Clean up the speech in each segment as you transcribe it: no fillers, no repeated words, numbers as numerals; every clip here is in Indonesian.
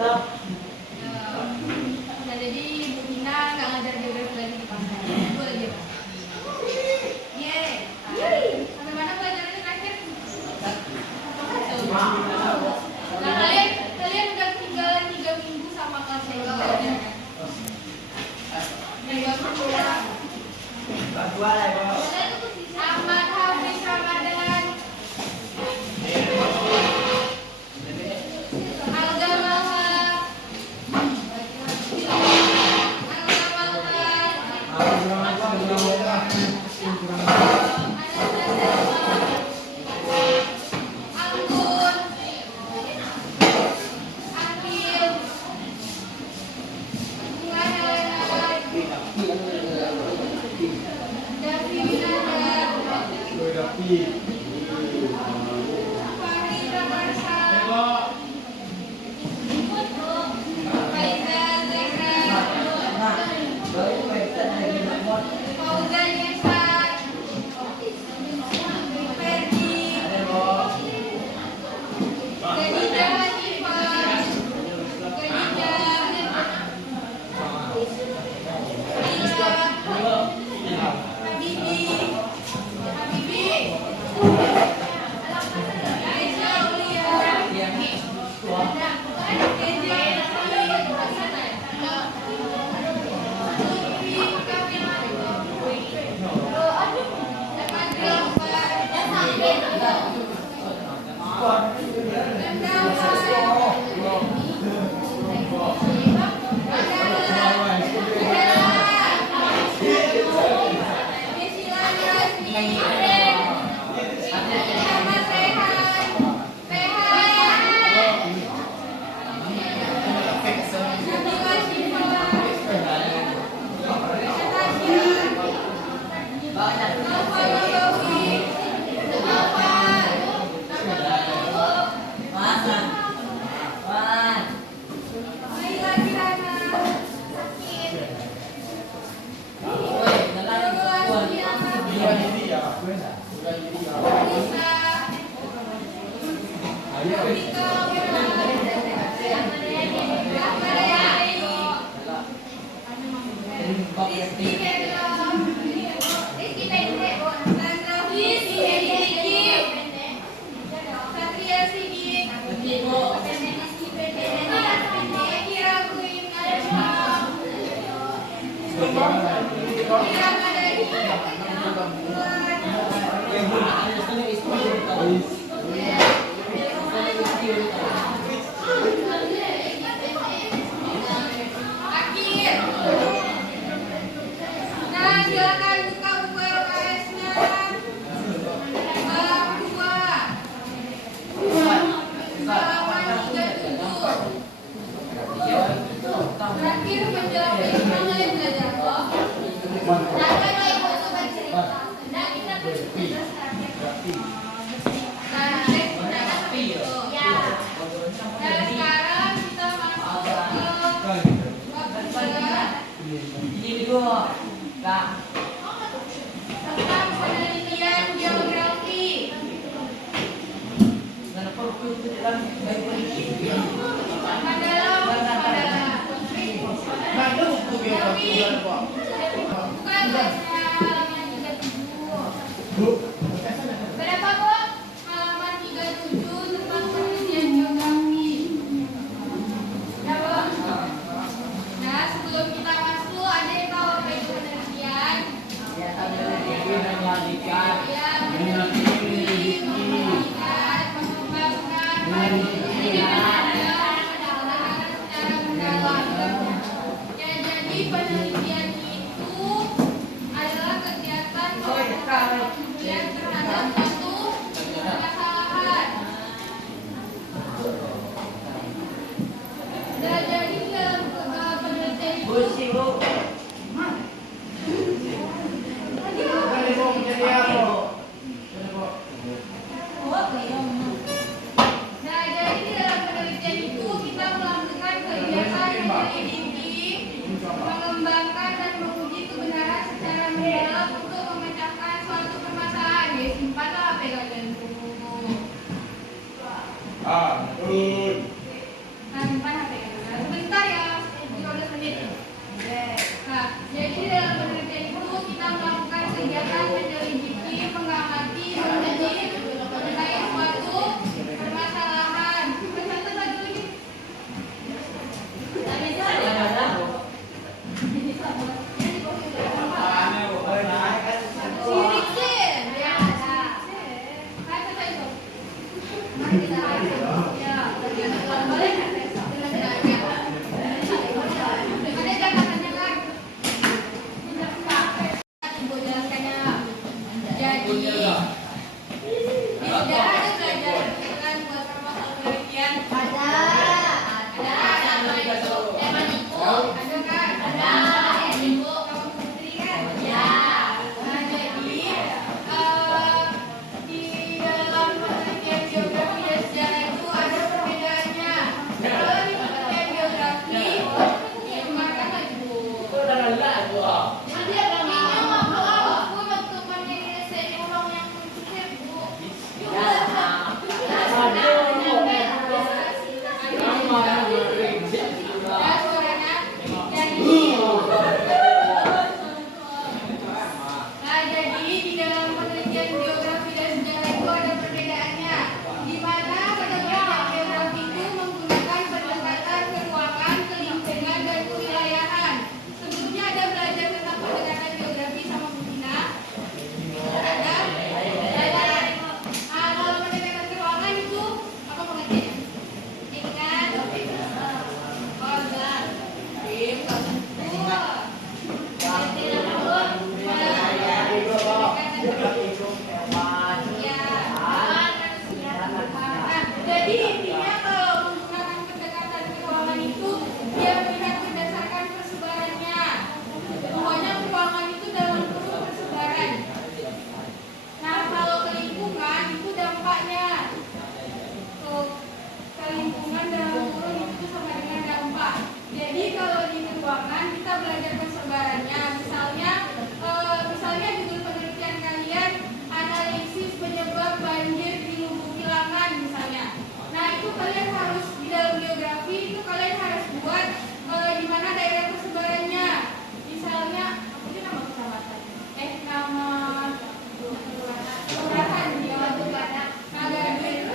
Nah, jadi Bu Ina nggak ngajar geografi lagi di pantai. Itu lagi Pak. Sampai mana pelajarannya terakhir? Nah, kalian udah tinggalan 3 minggu sama kelas yang nggak belajar. Ahmad Hafiz Ramadan, Alga Malha, berapa Bu? Halaman 37 tentang penelitian geografi. Ya Bu? Nah, sebelum kita masuk, ada yang tahu apa itu penelitian? Ya, memperhatikan, mengembangkan, secara mendalam. Ya, jadi penelitian ini Eman Ibu, ada kan? Ada. Ibu, kamu putri kan? Ya. Nah, jadi di dalam penelitian geografi dan sejarah itu ada perbedaannya. Kalau di penelitian geografi, itu makan Ibu. Nanti ini aku untuk menyelesaikan ulang yang kecil Bu. Nah, jadi di dalam penelitian geografi dan sejarah itu ada perbedaannya. Di mana penelitian geografi itu menggunakan pendekatan keruangan, kelingkungan, dan kewilayahan. Sebelumnya ada belajar tentang pendekatan geografi sama Bu Tina? Ada? Nah, kalau pendekatan keruangan itu apa pengertiannya? Ingat? Oh, enggak. Jadi intinya kalau menggunakan pendekatan keuangan itu dia melihat berdasarkan persebarannya. Pokoknya keuangan itu dalam kurung persebaran. Nah kalau ke lingkungan itu dampaknya. Tuh, ke lingkungan dalam kurung itu sama dengan dampak. Jadi kalau di keuangan kita belajar persebarannya. Misalnya judul penelitian kalian analisis penyebab banjir di Lubuk Kilangan misalnya. Nah itu kalian harus di dalam geografi itu kalian harus buat di mana daerah persebarannya. Misalnya apa sih nama kecamatan? Nama kelurahan di Batu Badak. Nah dari penelitian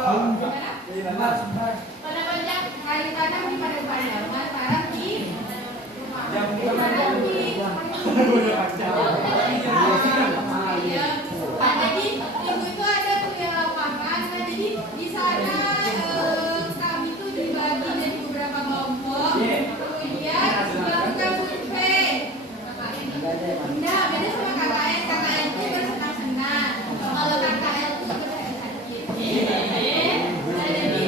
Pada banyak kali tanam di padang-padang, tanam di jadi ibu itu ada punya lapangan. Nah, jadi di sana kami itu dibagi dari beberapa kelompok. Kemudian melakukan survei. Nah, beda sama KKN. KKN itu bersenang-senang. Kalau KKN itu bersedih-sedih. Nah, jadi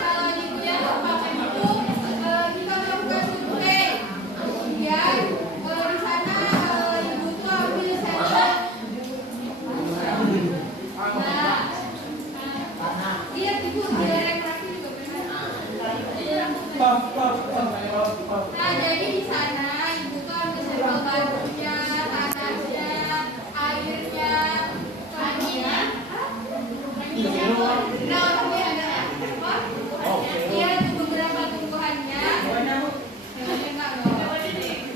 kalau di kuliah lapangan itu kita melakukan survei. Kemudian di sana ibu tuh ambil sampel. Nah, lihat ibu di rekreasi juga benar. Nah, jadi di sana ibu tuh ambil sampel batunya, tanahnya, airnya, maninya. Nah, tapi ada apa? Iya, beberapa tumbuhannya.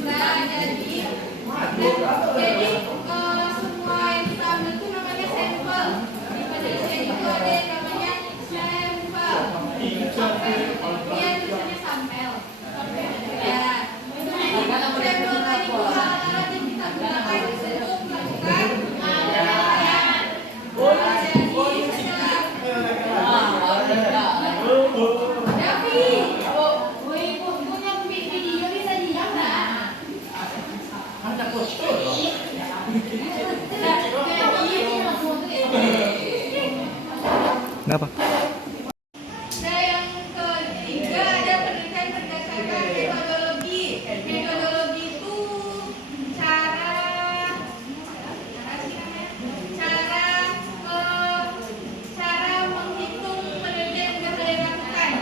Nah, jadi semua yang kita ambil itu namanya sampel. Di Indonesia itu ada yang namanya sampel. Iya, tulisannya sampel. Ya, jadi sampel tadi itu alat-alat yang kita gunakan untuk melakukan penelitian. Davi, ibu punya video bisa dilihat nggak? Kenapa? Nah, yang ketiga ada penelitian berdasarkan metodologi. Metodologi itu cara menghitung penelitian yang sudah kalian lakukan.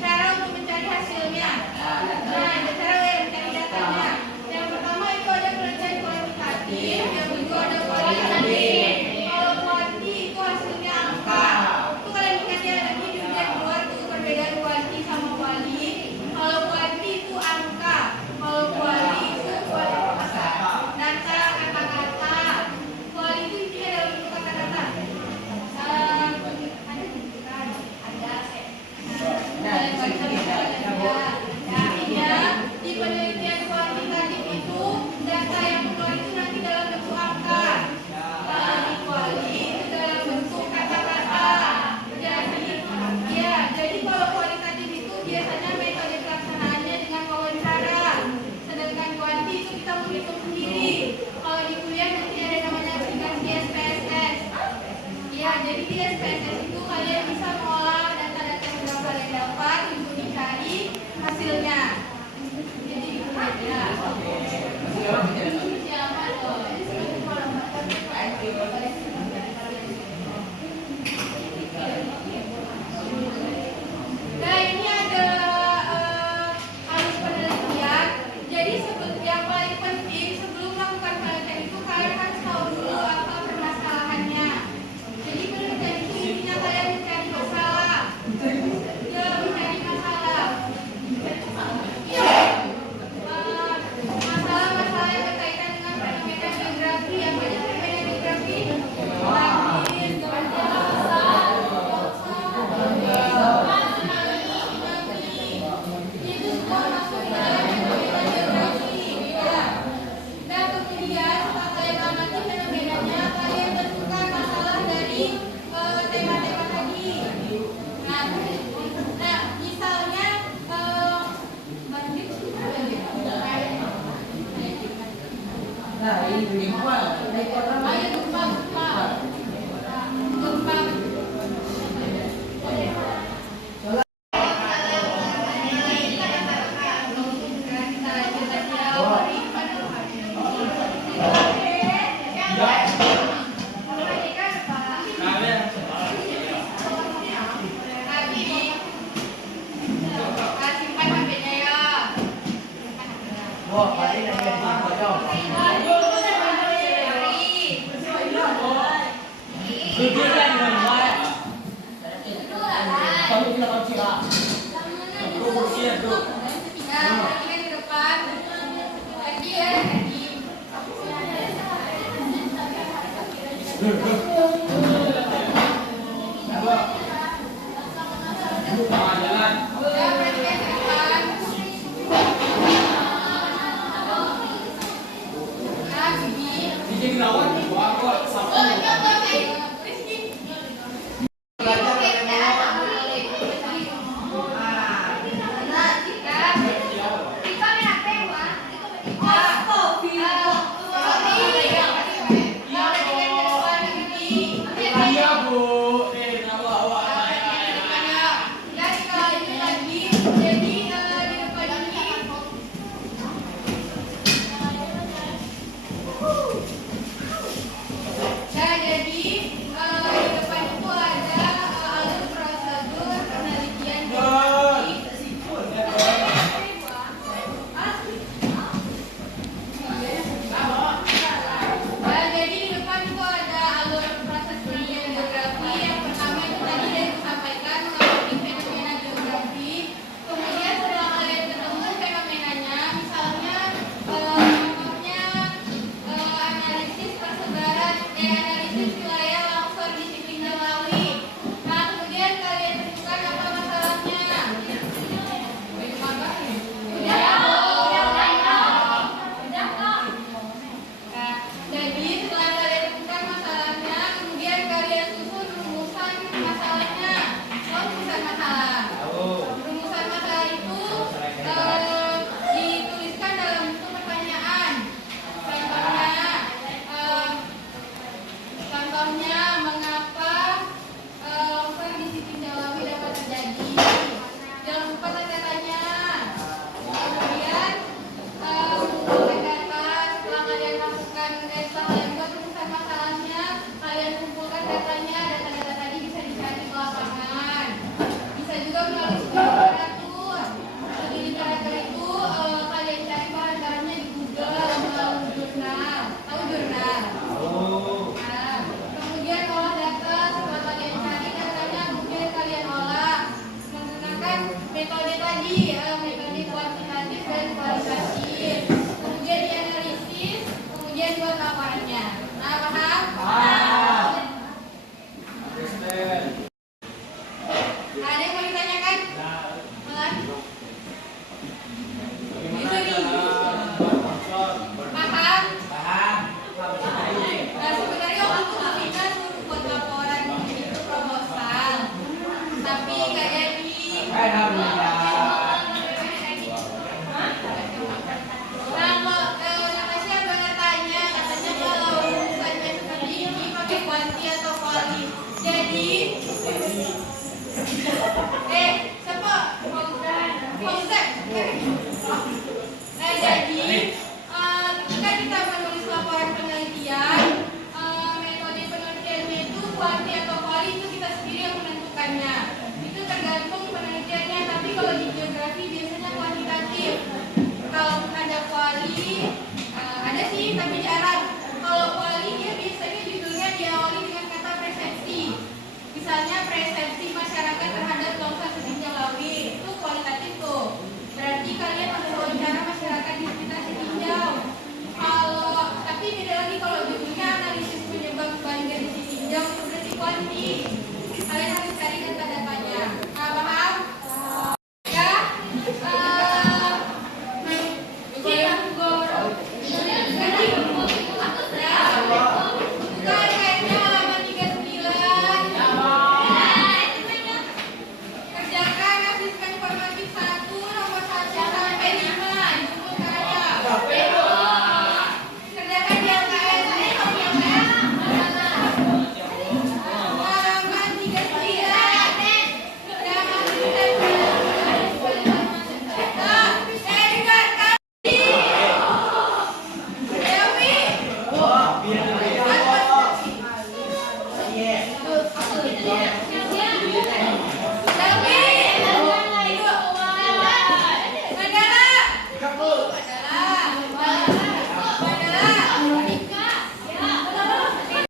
Cara untuk mencari hasilnya. Nah, ada cara yang mencari datanya. Yang pertama itu ada penelitian kuantitatif, yang kedua ada kualitatif. Kalau kuanti itu hasilnya angka. Itu kalian ingat ya, nanti di ujian keluar tuh perbedaan kuanti sama kuali. Kalau kuanti itu angka, kalau kuali itu kualitas data, kata-kata. Kuali itu intinya dalam bentuk kata-kata. Di penelitian kuantitatif itu data yang keluar itu nanti dalam bentuk angka. Kalau di kuali itu dalam bentuk kata-kata. Jadi kalau kualitatif itu biasanya metode pelaksanaannya dengan wawancara. Sedangkan kuanti itu kita menghitung sendiri. Kalau di kuliah nanti ada namanya aplikasi SPSS. Ya, jadi di SPSS itu kalian bisa mengolah data-data yang sudah kalian dapat untuk dicari hasilnya. Jadi ya. Siapa tuh? Nah, ini ada harus penelitian. Jadi yang paling penting sebelum melakukan penelitian itu kalian harus tahu dulu apa permasalahannya. Jadi penelitian itu intinya kalian mencari masalah. Ya, mencari masalah. Ya, masalah-masalah yang berkaitan dengan fenomena geografi. Apa aja fenomena geografi? Banjir, itu semua masuk ke dalam fenomena geografi. Ya. Nah, kemudian setelah kalian amati fenomenanya, kalian tentukan masalah dari tema-tema tadi. Nah, misalnya banjir sih banjir. Ayo gempa. Ya, perhatikan ke depan. Nah, Bibi. Rizky. Siapa? Fauzan.